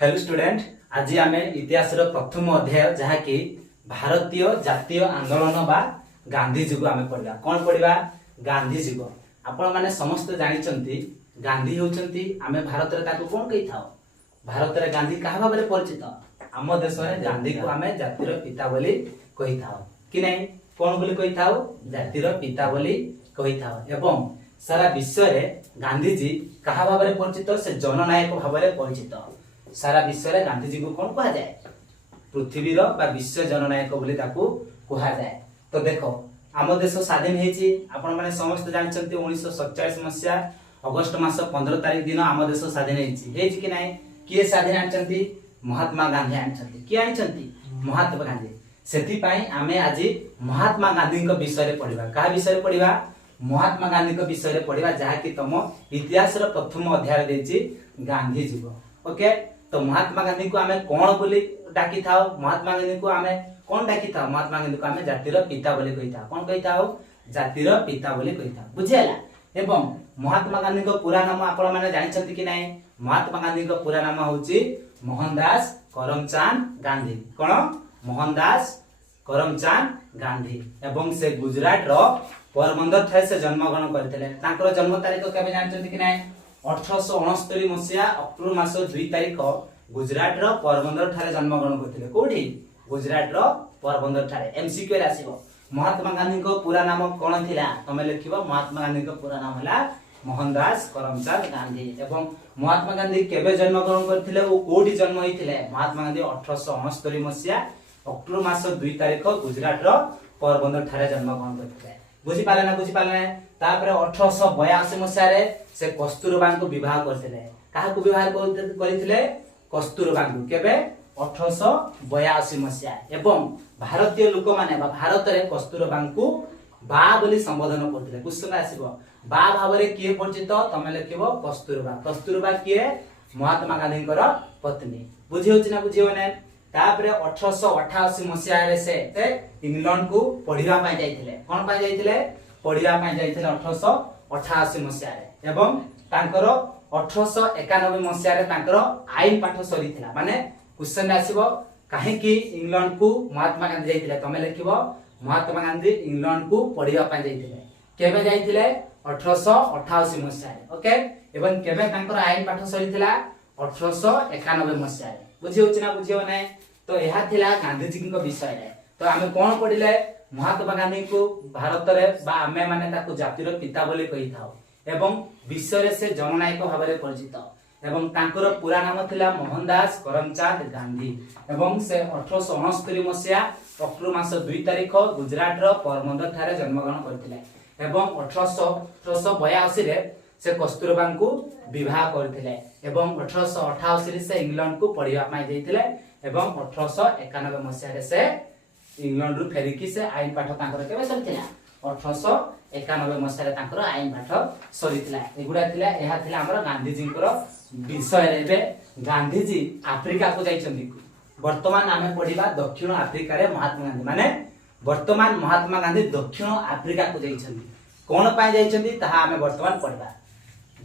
Hello student आज आम इतिहास प्रथम अध्याय जहाँकि भारतीय जातीय आंदोलन बा गांधी जुग आम पढ़ा कौन पढ़ा गांधी जुग आपण मैंने समस्त जानते गांधी होती आम भारत में कौन कही था भारत में गांधी क्या भाव में परिचित आम देश में गांधी को आम जातिर पिता बोली कही था कि नहीं कौन बोली कही था जातिर पिता बोली कही था एवं सारा विश्व में गांधीजी क्या भाव में परिचित से जननायक भाव में परिचित सारा विश्व में गांधीजी को कौन कहा जाए पृथ्वीर बा विश्व जननायक बोली ताकू कहा जाए। तो देखो आम देश स्वाधीन होती आपण मैंने समस्त जानते 1947 मसीहा अगस्ट मास 15 तारीख दिन आम देश स्वाधीन होती कि नहीं किए स्वाधीन आनी महात्मा गांधी आनी किए आनी महात्मा गांधी से आमे आज महात्मा गांधी विषय पढ़ा क्या विषय पढ़ा महात्मा गांधी विषय पढ़ा जहाँकि तुम इतिहास प्रथम अध्याय देती गांधी जुग ओके। तो महात्मा गांधी को आमे कौन बोली डाकी था महात्मा गांधी को आमे कौन डाकी था महात्मा गांधी को आमे जातिर पिता बोली कही था कौन कही था जातिर पिता बोली कही था बुझेला। एवं महात्मा गांधी को पूरा नाम आपण माने जानिछंती कि नहीं महात्मा गांधी को पूरा नाम होची मोहनदास करमचंद गांधी कौन मोहनदास करमचंद गांधी एवं से गुजरात रो पोरबंदर ठारे से जन्मग्रहण करथिले तांकर जन्म तारीख केबे जानिछंती कि नहीं 1869 मसीहा अक्टोबर मास 2 तारीख गुजरात रो पोरबंदर ठारे जन्मग्रहण करथिले कोठी गुजरात रो पोरबंदर ठारे एमसीक्यू रे आसीबो महात्मा गांधी को पूरा नाम कौन थिला तमे लिखिबो महात्मा गांधी को पूरा नाम हला मोहनदास करमचंद गांधी एवं महात्मा गांधी केबे जन्मग्रहण करथिले ओ कोठी जन्म होइथिले महात्मा गांधी 1869 मसीहा अक्टोबर मास 2 तारीख गुजरात रो पोरबंदर ठारे जन्मग्रहण करथिले बुझी पाले तापर 1882 मसीहा रे से कस्तूरबा को विवाह करथिले काहा को विवाह करथिले कस्तूरबा को केबे 1882 मसीहा एवं भारतीय लोक माने भारत रे कस्तूरबा को बा बोली संबोधन करथिले क्वेश्चन आसीबो बा भाव रे किए परिचित तमे लिखिबो कस्तूरबा कस्तूरबा किए महात्मा गांधी कर पत्नी बुझी होची ना बुझियो ने तापर 1888 मसीहा रे से इंग्लैंड को पढ़िबा पय जाइथिले कोन पय जाइथिले पढ़िबा पय जाइथिले 1888 मसीहा रे एवं तांकर 1891 मसीहा रे तांकर आईन पाठ सरीथिला माने क्वेश्चन आसीबो काहे कि इंग्लैंड को महात्मा गांधी जाइथिले तमे लिखिबो महात्मा गांधी इंग्लैंड को पढ़िबा पय जाइथिले केबे जाइथिले 1888 मसीहा रे ओके एवं केबे तांकर आईन पाठ सरीथिला 1891 मसीहा रे बुझी होची ना बुझियो नै। तो यह थिला गांधी जी को विषय रे तो आमे कोन पढिले महात्मा गांधी को भारत रे बा आमे माने ताको जातिर पिता बोली कहि थाओ एवं विश्व रे से जननायक भाव में परिचित एवं तांकर पूरा नाम थिला मोहनदास करमचंद गांधी एवं से 1869 मसीहा अक्टोबर मास 2 तारीख गुजरात रो पोरबंदर ठारे जन्मग्रहण करथिले एवं 1882 रे से कस्तूरबा को विवाह करथिले एवं 1888 रे से इंग्लैंड को पढ़िबा पय जैथिले एवं 1891 मसीहा रे से इंग्लैंड रु फेरिकी से आईन पाठ तांकर केबे सरिथिला 1891 मसीहा रे तांकर आईन पाठ सरिथिला एगुडा थिला एहा थिला हमर गांधी जी को विषय रे बे गांधी जी अफ्रीका को जाइछंती वर्तमान आमे पढिबा दक्षिण अफ्रीका रे महात्मा गांधी माने वर्तमान महात्मा गांधी दक्षिण अफ्रीका को जाइछंती कोन पाय जाइछंती ताहा आमे वर्तमान पढिबा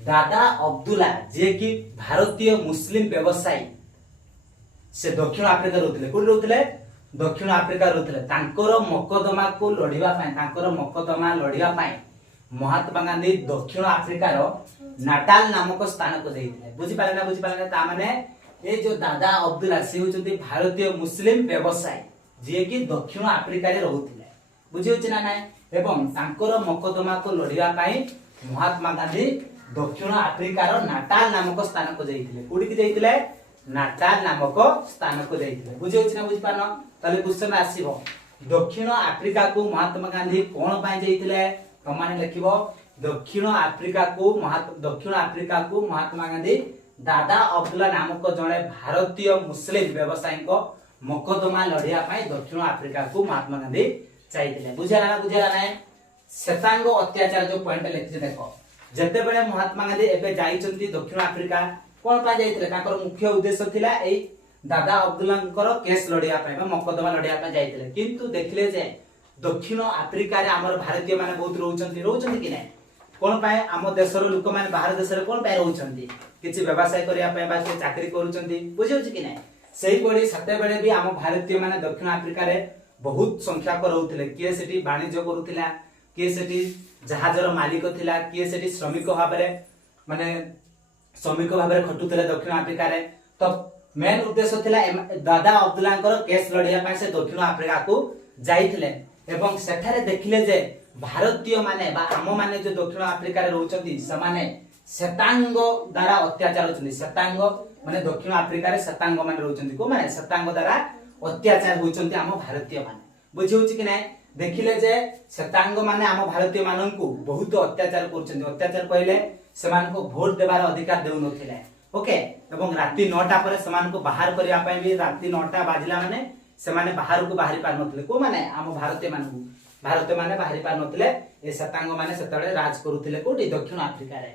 दादा अब्दुल्ला जे कि भारतीय मुस्लिम व्यवसायी से दक्षिण अफ्रीका रहउतले कोन रहउतले दक्षिण अफ्रीका रहउतले तांकर मकदमा को लढिबा पाए तांकर मकदमा लढिबा पाए महात्मा गांधी दक्षिण अफ्रीका रो नाटाल नामक स्थान को जाइतले बुझी पाले ना ता माने ए जो दादा अब्दुल्ला से होचंती भारतीय मुस्लिम व्यवसायी जे कि दक्षिण अफ्रीका रे रहउतले बुझी होची ना नै एवं तांकर मकदमा को लढिबा पाए महात्मा गांधी दक्षिण अफ्रीका रो नाटाल नामक स्थान को जाइतले कोडी की जाइतले नाटाल नामक स्थान को जाइतले बुझी होची ना बुझी पानो ताले क्वेश्चन आसीबो दक्षिण अफ्रीका को महात्मा गांधी कोन पाए जाइतले तमाने लिखिबो दक्षिण अफ्रीका को महात्मा गांधी दादा अब्दुल्ला नामक जने भारतीय मुस्लिम व्यवसायी को मकदमा लढिया पाए दक्षिण अफ्रीका को महात्मा गांधी जाइतले बुझाला ना श्वेतांग अत्याचार जो पॉइंट लिखि देखो जते बेले महात्मा गांधी एबे जाइचंती दक्षिण अफ्रीका कोन पा जाइतले ताकर मुख्य उद्देश्य थिला ए दादा अब्दुल्लांकर केस लढिया पाए मकदमा लढिया पाए जाइतले किंतु देखले जे दक्षिण अफ्रीका रे हमर भारतीय माने बहुत रहउचंती कि नै कोन पाए आम देशर लोक माने बाहर देश रे कोन पाए रहउछंती किछि व्यवसाय करिया पाए बा से चाकरी करूछंती बुझियो कि नै सेही पड़ी सते बेले भी आम भारतीय माने दक्षिण अफ्रिका रे बहुत संख्या को रहउथिले किए सेठी वाणिज्य करूथिला किए सेठी जहाजर मालिक थिला किए सेठी श्रमिक भाबरे माने श्रमिक भाबरे खटुथिले दक्षिण अफ्रिका रे तो मेन उद्देश्य थिला दादा अब्दुल्ला केस लड़िया पाए से दक्षिण अफ्रिका को जाइथिले एवं सेठारे देखिले जे भारतीय माने बा आम माने जो दक्षिण अफ्रिका रे रहउचंती समाने श्वेतांग द्वारा अत्याचार होचंती श्वेतांग माने दक्षिण अफ्रिका रे श्वेतांग माने रहउचंती को माने श्वेतांग द्वारा अत्याचार होचंती आम भारतीय माने बुझिउची कि नै देखिले जे श्वेतांग माने आम भारतीय माननकु बहुत अत्याचार करचंती अत्याचार कहले समान को वोट देबार अधिकार देउ नथिले ओके एवं राती 9टा पर समान को बाहर करिया पय भी राती 9टा बाजिला माने समाने बाहर को बाहरी पार नथिले को माने आम भारतीय माने बाहरी पार नथिले ए श्वेतांग माने सेतळे राज करूथिले कोठी दक्षिण अफ्रिका रे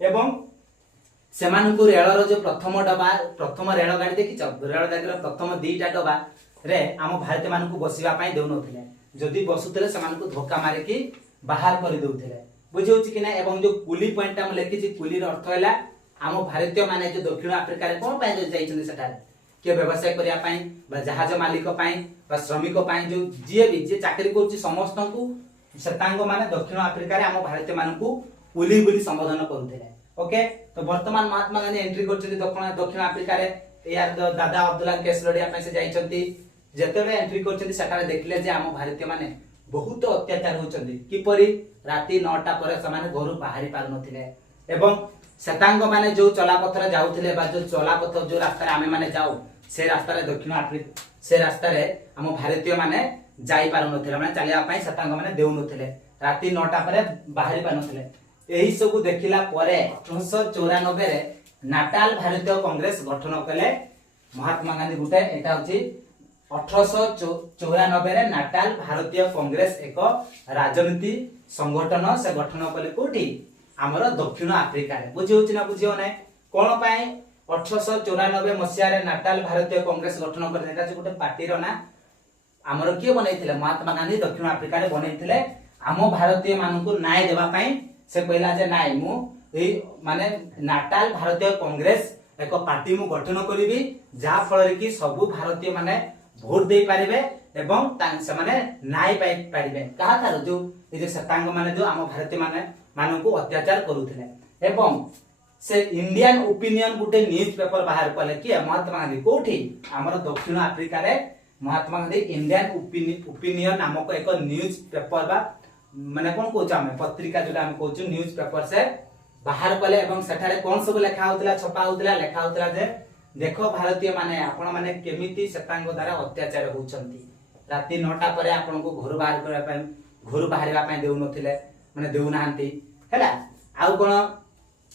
एवं समान को रेलर जो प्रथम रेल गाड़ी देखिछ रेल गाड़ी प्रथम 2टा डबा रे आम भारतीय मान को बसिबा पय देउ नथिले जदी बसुथिले समान को धोका मारे की बाहर कर देउथिले बुझिउची कि नै एवं जो कुली पॉइंट हम लेखिछि कुली रो अर्थ हैला आम भारतीय माने जो दक्षिण अफ्रिका रे कोन पाए जाइछन्ती सेठारे के व्यवसाय करिया पाए बा जहाज मालिक पाए बा श्रमिक पाए जो जे भी जे चाकरी करछि समस्त को श्वेतांग माने दक्षिण अफ्रिका रे आम भारतीय मान को कुली बोली संबोधन करूथिले ओके तो वर्तमान महात्मा गांधी एंट्री करछन्ती दक्षिण अफ्रिका रे यार दादा अब्दुल्ला केस लड़िया पाए से जाइछन्ती जेतेबे एंट्री करछन्ती सेठारे देखले जे आम भारतीय माने बहुत अत्याचार होचन्ती किपरि राती 9टा पर समान घर बाहरी पार नथिले एवं श्वेतांग माने जो चलापथरे जाउथिले बा जो चलापथ जो रास्ता रे आमे माने जाऊ से रास्ता रे दक्षिण अफ्रिका से रास्ता रे हम भारतीय माने जाई पार नथिले माने चलिया पई श्वेतांग माने देउ नथिले राती 9टा पर बाहरी पार नथिले एही सब देखिला परे 1894 रे नाटाल भारतीय कांग्रेस गठन कले महात्मा गांधी गुटे एटा होची 1894 रे नाटाल भारतीय कांग्रेस एक राजनीति संगठन से गठन कले कोठी हमर दक्षिण अफ्रिका रे बुझिउची ना बुझियो नै कोन पय 1894 मसिया रे नाटाल भारतीय कांग्रेस गठन करले एटा गुटे पार्टी रो ना हमर के बनैथिले महात्मा गांधी दक्षिण अफ्रिका रे बनैथिले हम भारतीय मान को न्याय देबा पय से कहला जे नाय मु ए माने नाटाल भारतीय कांग्रेस एक पार्टी मु गठन करिवि जा फल रे कि सब भारतीय माने वोट दे पारिबे एवं से माने न्याय पाइ पारिबे कहा थारो जो ए जे श्वेतांग माने जो हम भारतीय माने को अत्याचार करूथिले एवं से इंडियन ओपिनियन गुटे न्यूज पेपर बाहर कले कि महात्मा गांधी कोठी हमर दक्षिण अफ्रिका रे महात्मा गांधी इंडियन ओपिनियन नामक एक न्यूज पेपर बा माने कोन कहू हम पत्रिका जोटा हम कहू न्यूज पेपर से बाहर कले एवं सेठारे कोन सब लेखा होतला छपा होतला लेखा होतला जे देखो भारतीय माने आपण माने केमिति श्वेतांग द्वारा अत्याचार होउछंती राती 9टा परे आपण को घर बाहर करबा पय घर बाहरबा पय देउ नथिले माने देउ नाहंती हैला आउ कोन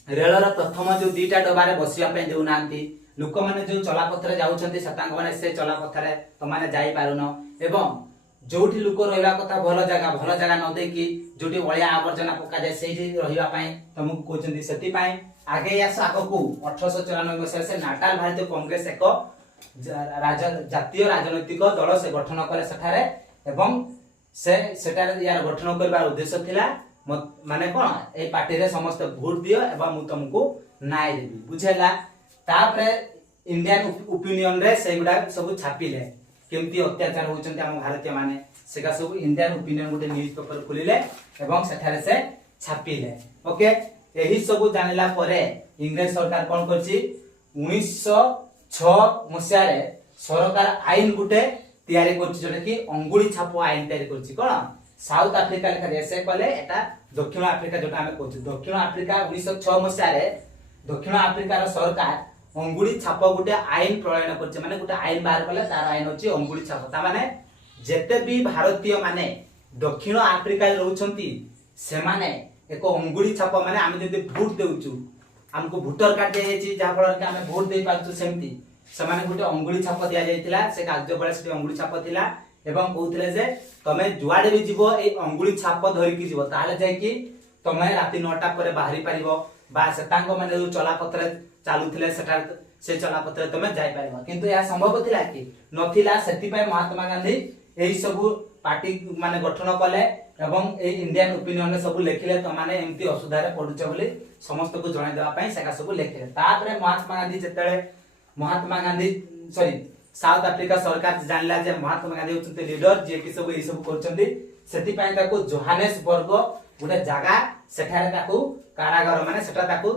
रेलर प्रथम जो 2टा डबा रे बसिया पय देउ नाहंती लोक माने जो चलापथरे जाउछंती श्वेतांग माने से चलापथरे त माने जाई पारुनो एवं जोठी लोक रहिबा कथा भलो जागा न देकी जोठी ओळिया आवर्जना पका जाय सेही रहिबा पय तमको कोचंती सेति पय आगे यास आगकू 1894 मसिया से नाटाल भारतीय कांग्रेस एक जातीय राजनैतिक दल से गठन करे सेठारे एवं से सेटारे यार गठन करबार उद्देश्य थिला माने कोन ए पार्टी रे समस्त वोट दियो एवं मु तुमको न्याय देबी बुझेला तापरे इंडियन ओपिनियन रे सेगुडा सब छापिले केमती अत्याचार होचंती हम भारतीय माने सेका सब इंडियन ओपिनियन गुटे न्यूज पेपर खुलिले एवं सेठारे से छापिले ओके एही सब जानिला परे इंग्लिश सरकार कोन करछि 1906 मसिया रे सरकार आईन गुटे तयारी करछि जोटा कि अंगुली छाप आईन तयारी करछि कोन साउथ अफ्रीका लेखा ऐसे कहले एटा दक्षिण अफ्रीका जोटा हमें कहछि दक्षिण अफ्रीका 1906 मसिया रे दक्षिण अफ्रीका रो सरकार अंगुली छाप गुटे आईन प्रणयन करछि माने गुटे आईन बाहर कले तार आईन होछि अंगुली छाप ता माने जेते भी भारतीय माने दक्षिण अफ्रीका रे रहउछंती से माने एक अंगुली छाप माने हम जदि वोट देउछु हमको वोटर कार्ड दे जायछि जा फल के हम वोट दे पाछु सेमती से माने गुटे अंगुली छाप दिया जायतिला से कार्य बळे से अंगुली छाप थिला एवं कहउथिले जे तमे जुआडे भी जीवो ए अंगुली छाप धरि कि जीवो ताले जाय कि तमे राती 9टा परे बाहरी पारिबो बा सेतांग माने जो चलापथरे चालुथिले सेटा से चलापथरे तमे जाय पारिबो किंतु या संभव थिला कि नथिला सेति पय महात्मा गांधी एही सब पार्टी माने गठन कले एवं ए इंडियन ओपिनियन सब लिखिले तो माने एमती असुविधा रे पडुछ बोली समस्त को जणाई देबा पई सेका सब लिखिले। तापरे Mahatma Gandhi जेतेले Mahatma Gandhi sorry south Africa सरकार जानला जे महात्मा गांधी होचते लीडर जे कि सब ए सब करचंदी सेति पई ताको जोहानेसबर्ग गोटे जगह सेठारे ताको कारागार माने सेटा ताको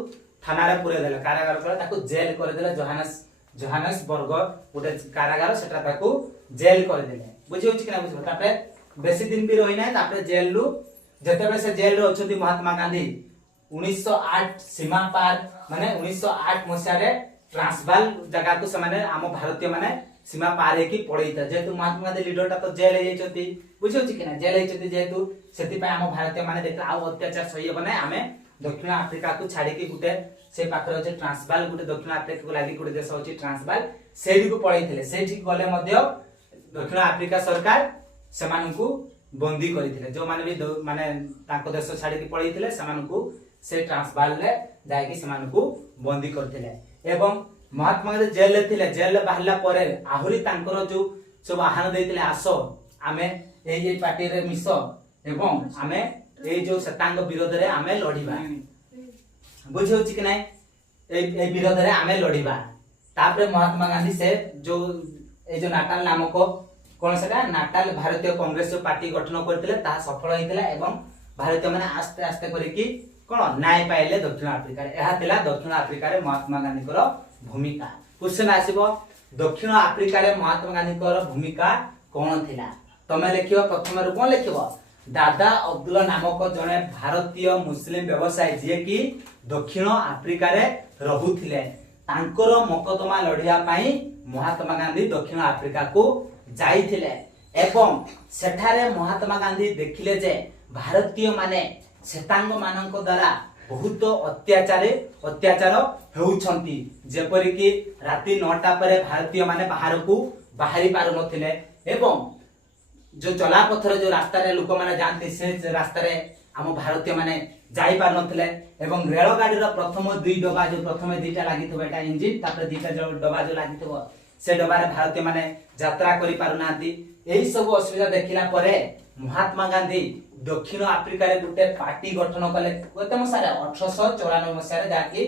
थाना रे पुरे देले कारागार पर ताको जेल कर देले जोहानेसबर्ग गोटे कारागार सेटा ताको जेल कर देले बुझि होछि कि ना बुझि तापरे बेसी दिन भी रही ना तापरे जेल लु जेतेबे से जेल रे अछथि महात्मा गांधी 1908 सीमा पार माने 1908 मसिया रे ट्रांसवाल जगह को से माने आम भारतीय माने सीमा पार हे की पड़ैता जेतु महात्मा गांधी लीडर ता तो जेल हे जति बुझि होछि कि ना जेल हे जति जेतु सेति पय आम भारतीय माने देखला आ अत्याचार सही बने आमे दक्षिण अफ्रीका को छाड़ी के गुटे से पाखरे होछि ट्रांसवाल गुटे दक्षिण अफ्रीका को लागि गुटे देश होछि ट्रांसवाल सेही को पळैथिले सेठी गले मध्य दक्षिण अफ्रीका सरकार सेमानकु बंदी करिथिले जो माने भी माने ताको देश छाड़ी के पळैथिले सेमानकु से ट्रांसवाल ले जाय के सेमानकु बंदी करथिले एवं महात्मा गांधी जेल ले थिले जेल ले बाहरला परे आहुरी तांकर जो सब आह्वान देथिले आसो आमे एई पार्टी रे मिसो एवं आमे ए जो सतांग विरोध रे आमे लढिबा बुझियो कि नै ए विरोध रे आमे लढिबा। तापरे महात्मा गांधी से जो ए जो नाटाल नामक कोन सेटा नाटाल भारतीय कांग्रेस पार्टी गठन करथिले ता सफल होइतिला एवं भारतीय माने आस्ते आस्ते करी कि कोन न्याय पाइले दक्षिण अफ्रीका रे एहा तिला दक्षिण अफ्रीका रे महात्मा गांधी को भूमिका। क्वेश्चन आसीबो दक्षिण अफ्रीका रे महात्मा गांधी को भूमिका कोन थिला तमे लिखियो प्रथम रू कोन लिखियो दादा अब्दुल्ला नामक जने भारतीय मुस्लिम व्यवसायी जे कि दक्षिण अफ्रीका रे रहुथिले तांकर मकदमा लढिया पई महात्मा गांधी दक्षिण अफ्रीका को जाइथिले एवं सेठारे महात्मा गांधी देखिले जे भारतीय माने श्वेतांग मानक द्वारा बहुत अत्याचार हेउछंती जेपरि कि राति 9टा परे भारतीय माने बाहर को बाहरी पारु नथिले एवं जो चला पथर जो रास्ता रे लोक माने जानते से रास्ता रे हम भारतीय माने जाई पार नथिले एवं रेल गाड़ी रो प्रथम दुई डबा जो प्रथम दुईटा लागिथबो एटा इंजिन तापर दुईटा जो डबा जो लागिथबो से डबा रे भारतीय माने यात्रा करि पारु नांती एही सब असुविधा देखिला परे महात्मा गांधी दक्षिण अफ्रीका रे गुटे पार्टी गठन कले कते मसारे 1894 मसारे रे जाकी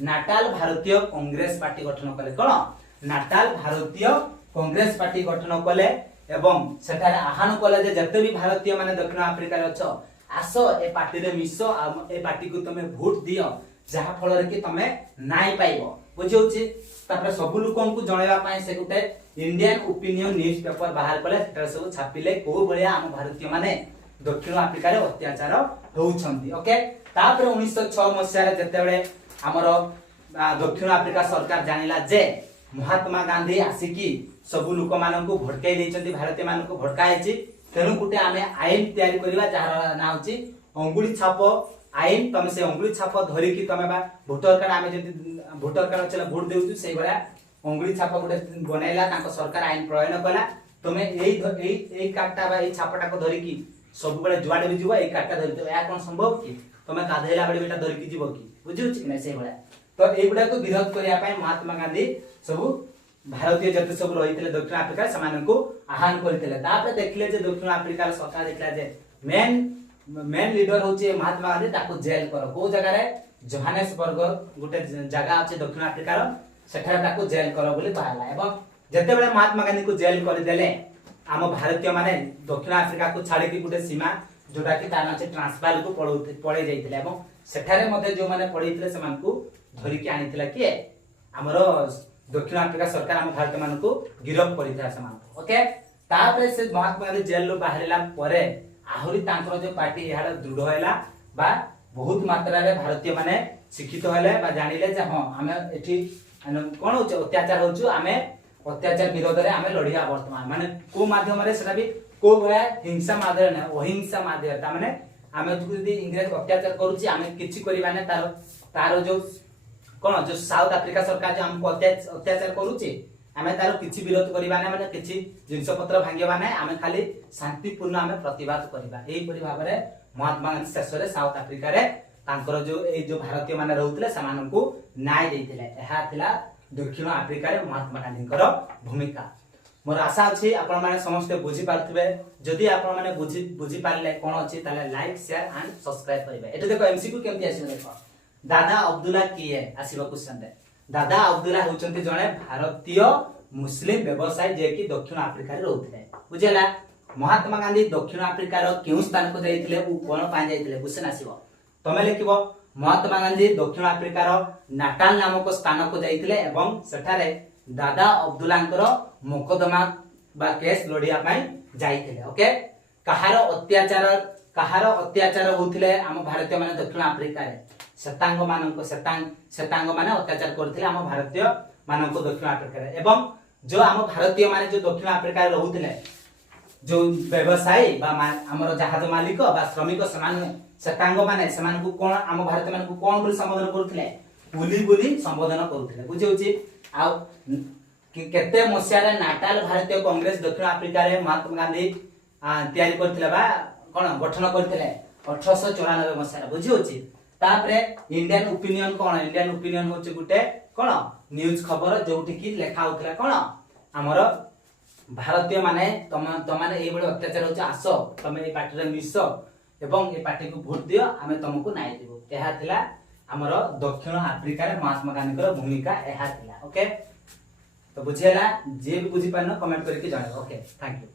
नाटाल भारतीय कांग्रेस पार्टी गठन कले कोन नाटाल भारतीय कांग्रेस पार्टी गठन कले एवं सेठारे आह्वान कले जे जते भी भारतीय माने दक्षिण अफ्रीका रे अछो आसो ए पार्टी रे मिसो ए पार्टी को तमे वोट दियो जहा फल रे कि तमे नाइ पाइबो बुझियोछि तापर सब लोकन को जणेबा पई से गुटे इंडियन ओपिनियन न्यूज़पेपर बाहर कले सेटा सब छापिले को बलिया हम भारतीय माने दक्षिण अफ्रीका रे अत्याचार होउछंती ओके। तापर 1906 मसिया रे जते बेले हमरो दक्षिण अफ्रीका सरकार जानिला जे महात्मा गांधी आसिकी सब लोक मानन को भटकाई देचंती भारतीय मानन को भटकायछि तेनु गुटे आमे आईन तयारी करबा जहार ना होछि अंगुली छाप आईन तमे से अंगुली छाप धरि कि तमे बा वोटर कार्ड आमे जति वोटर कार्ड चला वोट देउछु सेही बरा अंगुली छाप गुटे बनाइला ताको सरकार आईन प्रयन कला तमे एई कार्डटा बा एई छापटा को धरि कि सब बेले जुआडे भी जीव एई कार्डटा धरि तो या कोन संभव कि तमे गाधैला बेले बेटा धरि कि जीव कि बुझियो कि नै सेही बरा तो एई गुडा को विरोध करिया पय महात्मा गांधी सब भारतीय जति सब रहितले दक्षिण अफ्रीका समान को आह्वान करथिले तापर देखले जे दक्षिण अफ्रीका सरकार देखला जे मेन लीडर होचे महात्मा गांधी ताको जेल करो को जगह रे जोहानेसबर्ग गुटे जगह अछि दक्षिण अफ्रीका रो सेठारे ताको जेल करो बोली कहला एवं जते बेले महात्मा गांधी को जेल कर देले आम भारतीय माने दक्षिण अफ्रीका को छाड़ी की गुटे सीमा जोटा कि ताना छै ट्रांसवाल को पड़े जाइथिले एवं सेठारे मध्ये जो माने पड़ैथिले समान को धरि के आनिथिला कि हमरो दक्षिण अफ्रीका सरकार हम भारतीय मान को गिरफ्त करिथा समान ओके। तापर से महात्मा गांधी जेल लो बाहरला परे आहुरी तांकर जो पार्टी यार दृढ़ हैला बा बहुत मात्रा रे भारतीय माने शिक्षित हैले बा जानिले जे हां हमें एठी कोन होछ अत्याचार होछ हमें अत्याचार विरोध रे हमें लढिया वर्तमान माने को माध्यम रे सेटा भी को भया हिंसा माध्यम ने अहिंसा माध्यम ता माने हमें जदी इंग्रज अत्याचार करूची हमें किछि करिबा ने तारो जो कोन जो साउथ अफ्रीका सरकार जो हमको अत्याचार करूची हमें तारो किछि विरोध करिबा ने माने किछि जिंस पत्र भांगिबा ने हमें खाली शांतिपूर्ण हमें प्रतिवाद करिबा एही परि भाबे रे महात्मा गांधी शेषरे साउथ अफ्रीका रे तांकर जो ए जो भारतीय माने रहउतले समान को न्याय देइतिले एहा थिला दक्षिण अफ्रीका रे महात्मा गांधी भूमिका। मोर आशा अछि आपण माने समस्त बुझी पारथिबे जदि आपण माने बुझी पारले कोन अछि ताले लाइक शेयर एंड सब्सक्राइब करिवे। एटे देखो एमसीक्यू केमति आसी देखो दादा अब्दुल्ला किए आसीबो क्वेश्चन रे। दादा अब्दुल्ला होचंती जणे भारतीय मुस्लिम व्यवसायी जे कि दक्षिण अफ्रीका रे रहउथिले बुझेला। महात्मा गांधी दक्षिण अफ्रीका रो केउ स्थान को जाइथिले उ कोन पाइ जाइथिले क्वेश्चन आसीबो तमे लिखिबो महात्मा गांधी दक्षिण अफ्रीका रो नाटाल नामक स्थान को जाइथिले एवं सेठारे दादा अब्दुल्लांकर मोकदमा बा केस लढिया पाइ जाइथिले। ओके कहार अत्याचार होथिले हम भारतीय माने दक्षिण अफ्रीका रे शतांग माने अत्याचार करथिले हम भारतीय मानको दक्षिण अफ्रीका रे एवं जो हम भारतीय माने जो दक्षिण अफ्रीका रे रहउथिले जो व्यवसायी बा हमर जहाज मालिक बा श्रमिक समान शतांग माने समान को कोन हम भारतीय मानको कोन बोली संबोधन करथिले पुली बोली संबोधन करथिले बुझिउची। आ केते मसिया रे नाटाल भारतीय कांग्रेस दक्षिण अफ्रीका रे महात्मा गांधी तयारी करथिले बा कोन गठन करथिले 1894 मसिया बुझिउची। तापरे इंडियन ओपिनियन कोन इंडियन ओपिनियन होचे गुटे कोन न्यूज खबर जोठी की लेखा होतला कोन हमर भारतीय माने तमाने एई बडे अत्याचार होचे आसो तमे ए पार्टी रे मिस एवं ए पार्टी को वोट दियो आमे तुमको नाइ देबो एहा थिला हमर दक्षिण अफ्रीका रे महात्मा गांधी कर भूमिका एहा थिला। ओके तो बुझियला जे भी बुझी पारनो कमेंट करके जणाओ। Okay thank you.